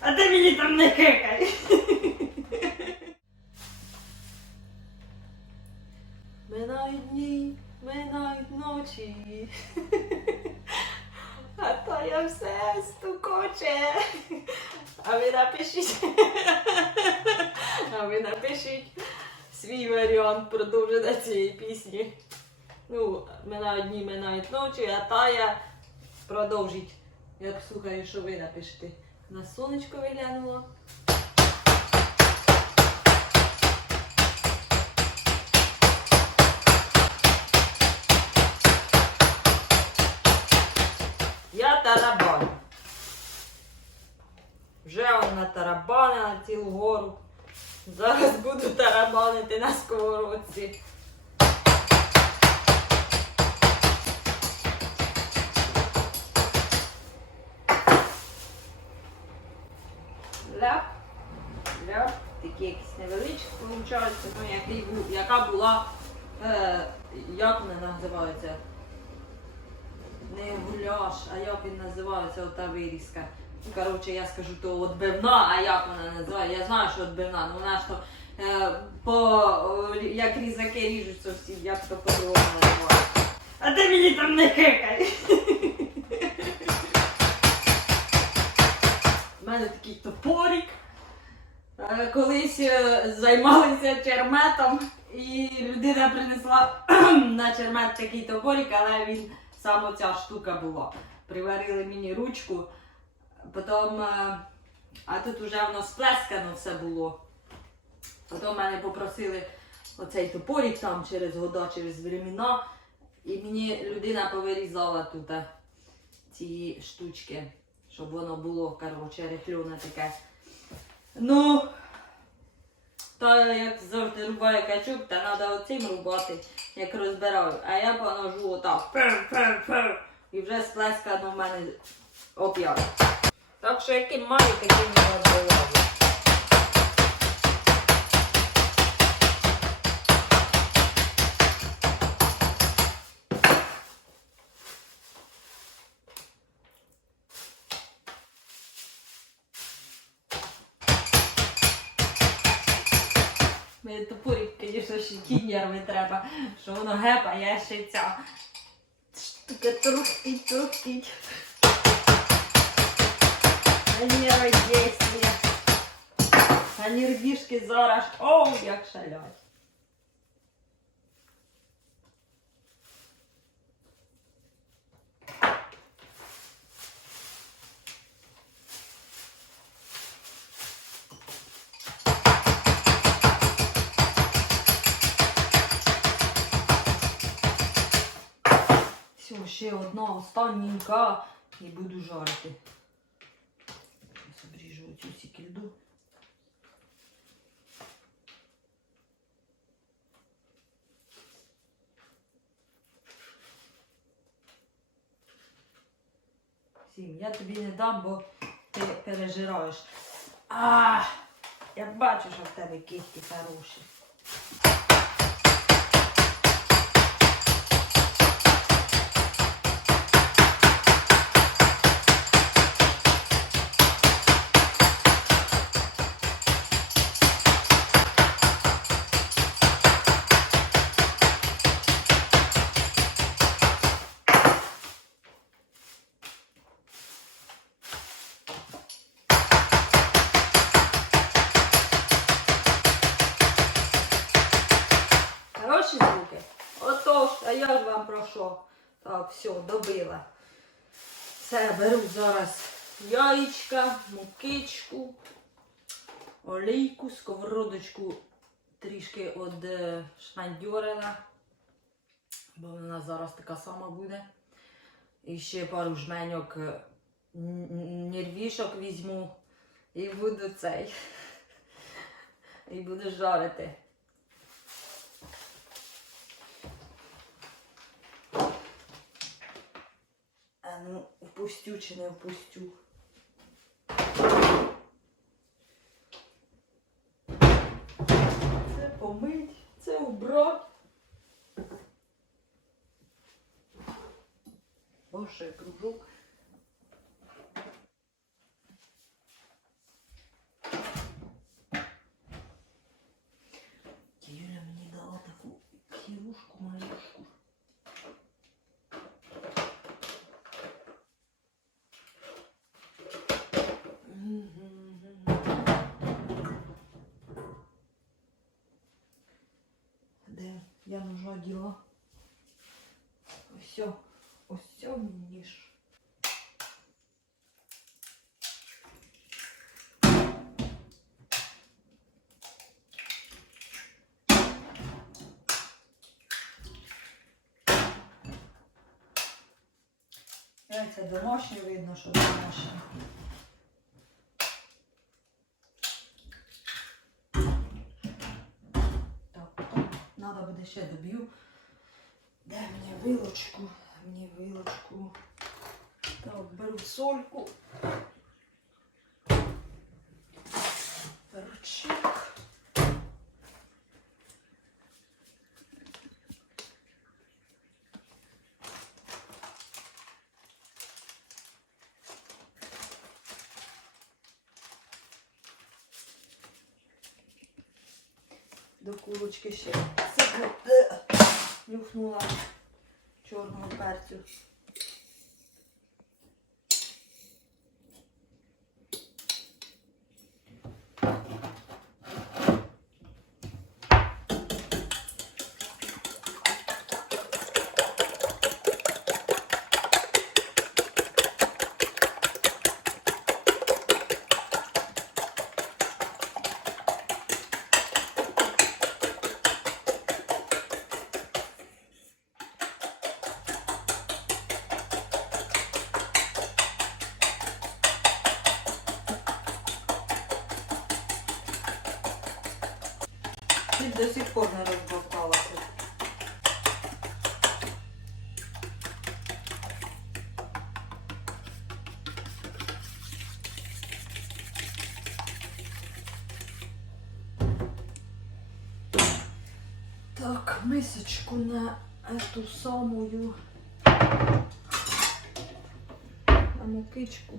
А ти мені там не кикай. Минають дні, минають ночі. А то я все стукоче. А ви напишіть. А ви напишіть свій варіант продовження цієї пісні. Ну, минають дні, минають ночі, а тая продовжить. Як слухаю, що ви напишете. На сонечко виглянуло. Я тарабан. Вже он натарабанила цілу гору. Зараз буду тарабанити на сковородці. Невеличкі ну, який бу- яка була, е, як вона називається? Не гуляш, а як він називається ота вирізка. Ну, коротше, я скажу то отбивна, а як вона називається? Я знаю, що отбивна, але вона ж то е, по як різаки ріжуться всі, як то по-другому називається. А ти мені там не кикай. У мене такий топорик. Е, Колись е, займалися черметом, і людина принесла на чермет такий топорик, але він саме ця штука була. Приварили мені ручку, потім, е, а тут вже воно сплескано все було. Потім мене попросили оцей топорик там через года, через времена, і мені людина повирізала тут ці штучки, щоб воно було, коротше, рифльоне таке. Ну, та як завжди рубає качук, та треба оцим рубати, як розбираю. А я по ножу отак. Пер, пер, пер. І вже сплеска до мене оп'ять. Так що яким маю, таким не розбиваю. Топорик, звісно, ще ті нерви треба, що воно гепає, ще ця штука трухтить, трухтить. Нерви дійсні. А нервішки зараз, оу, як шалять. Все, ще одна останненька і буду жарити. Зараз обріжу оцю сікільду. Сім, я тобі не дам, бо ти пережираєш. А, я бачу, що в тебе кисті хороші. Все, беру зараз яєчка, мукичку, олійку, сковородочку трішки од е, бо вона зараз така сама буде. І ще пару жменьок е, нервішок візьму і буду цей. І буду жарити. Ну, впустю чи не впустю. Це помить, це убрати. Боже, кружок. Я ножа діла. Ось, ось мій ніж. Це домашнє видно, що домашнє. Треба буде ще доб'ю. Де мені вилочку? Мені вилочку. Так, беру сольку. Перчик. До кулочки ще сипну. Е, Нюхнула чорного перцю. Чуть до сих пор не розболталася. Так, мисочку на эту самую на мукичку.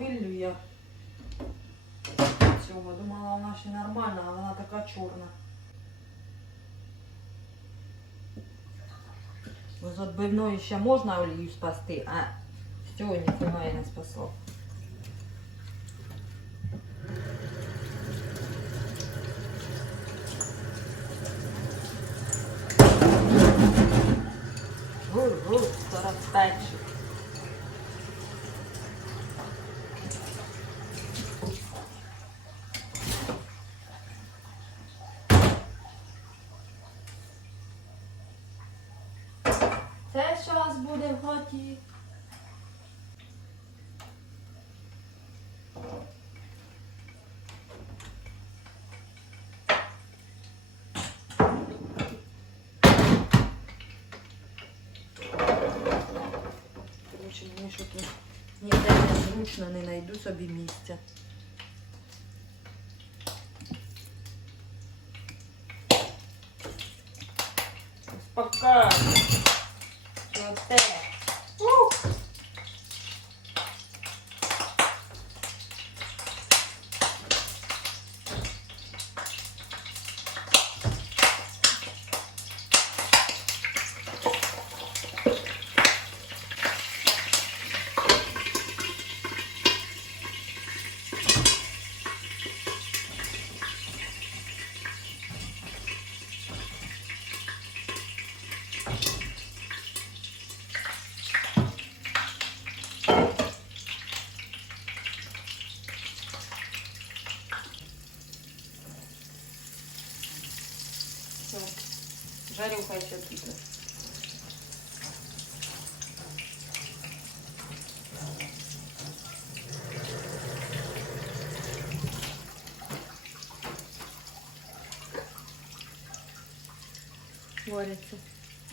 хвилю я Все, я Думала, вона ще нормальна, а она такая черная. Вот з еще можно можна олію спасти, а все цього я не спасло. Гур-гур, 45. Що тут ніде не зручно, не знайду собі місця. Пока.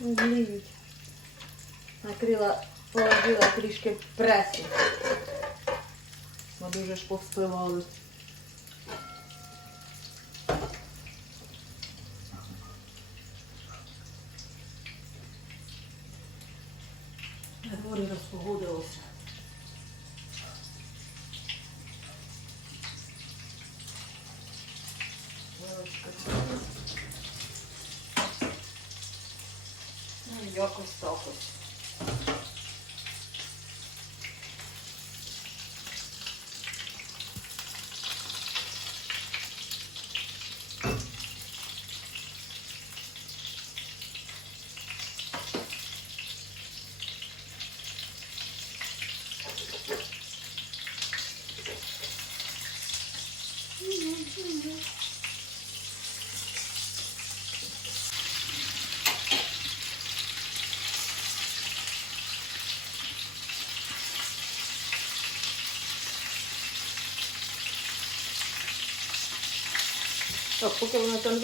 Змінюють. Накрила, положила трішки пресу. Ми дуже ж повспивали. повспливали. Горе розпогодилось. Так, поки воно там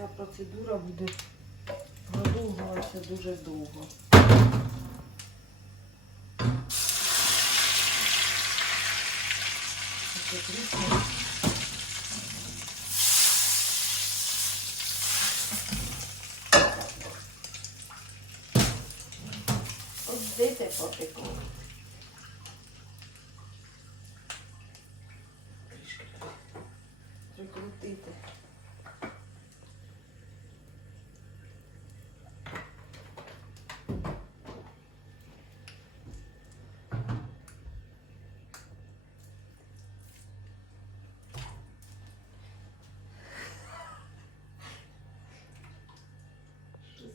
Ця процедура буде продовжуватися дуже довго. Ось де те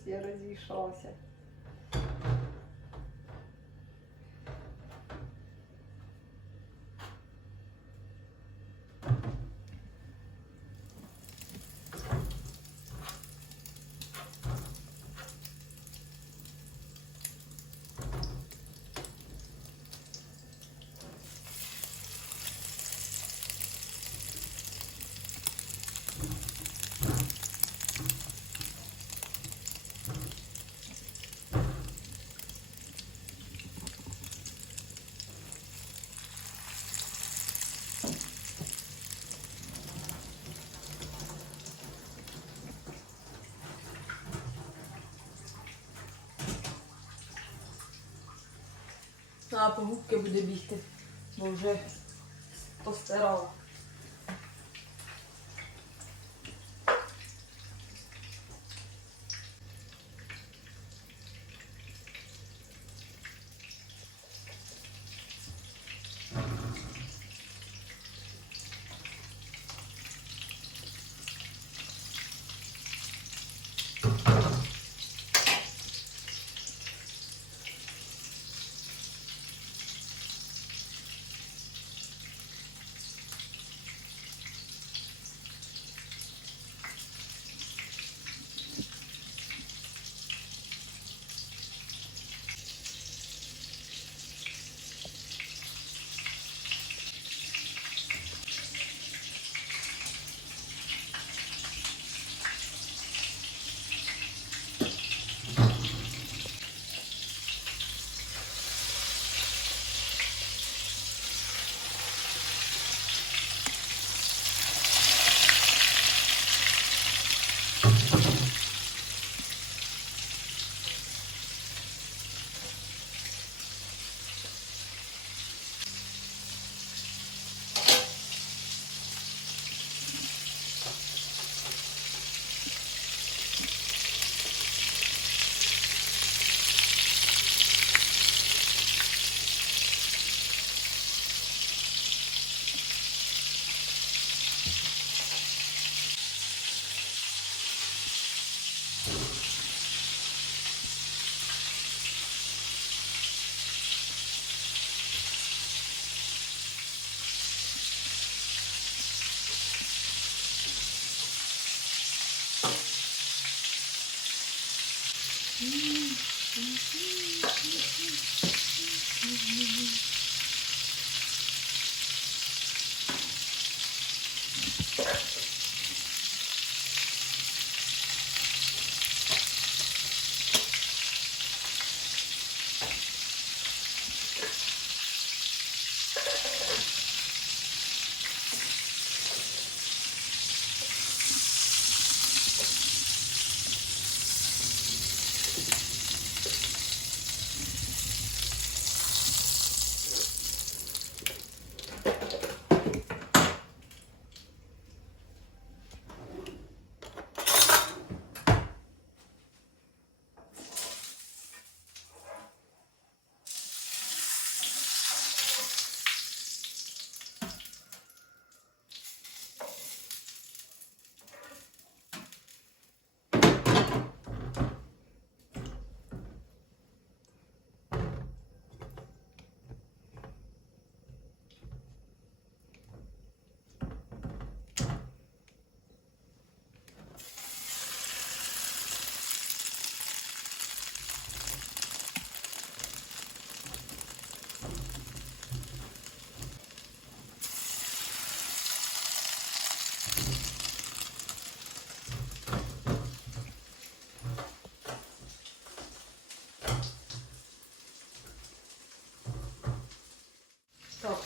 я розійшовся. А по буде бігти, бо вже постирала.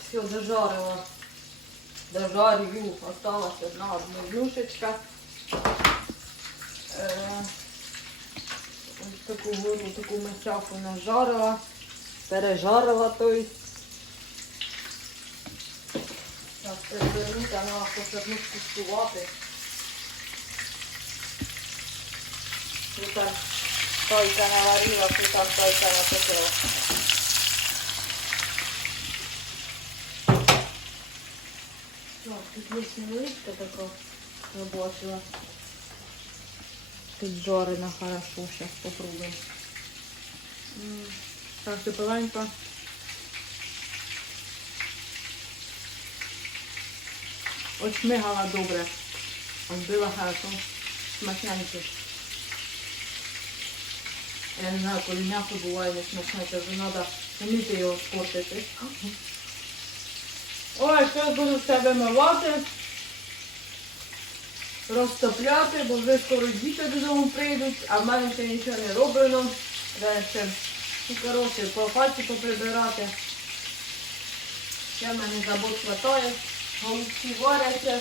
Все, дожарила. Дожарю. Осталась одна однодюшечка. Е, ось таку гору, таку мисяку нажарила. Пережарила той. Так, перевернути, а треба посадну скуштувати. Тут тойка наварила, тут тойка натопила. Тут є невеличка така, я. Тут жарена хорошо, сейчас попробуем. Так, тепленько. Ось шмигала добре. Ось била хорошо. Смачненько. Я не знаю, коли м'ясо буває не смачне, це вже треба вміти його скорчити. Ой, зараз буду все вимивати, розтопляти, бо вже скоро діти додому прийдуть, а в мене ще нічого не роблено. Ще, ну, коротше, по хаті поприбирати. Ще в мене забот хватає, голубці варяться.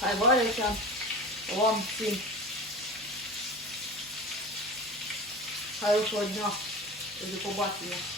Хай варяться. Вам. 还有说你啊，我就不关心。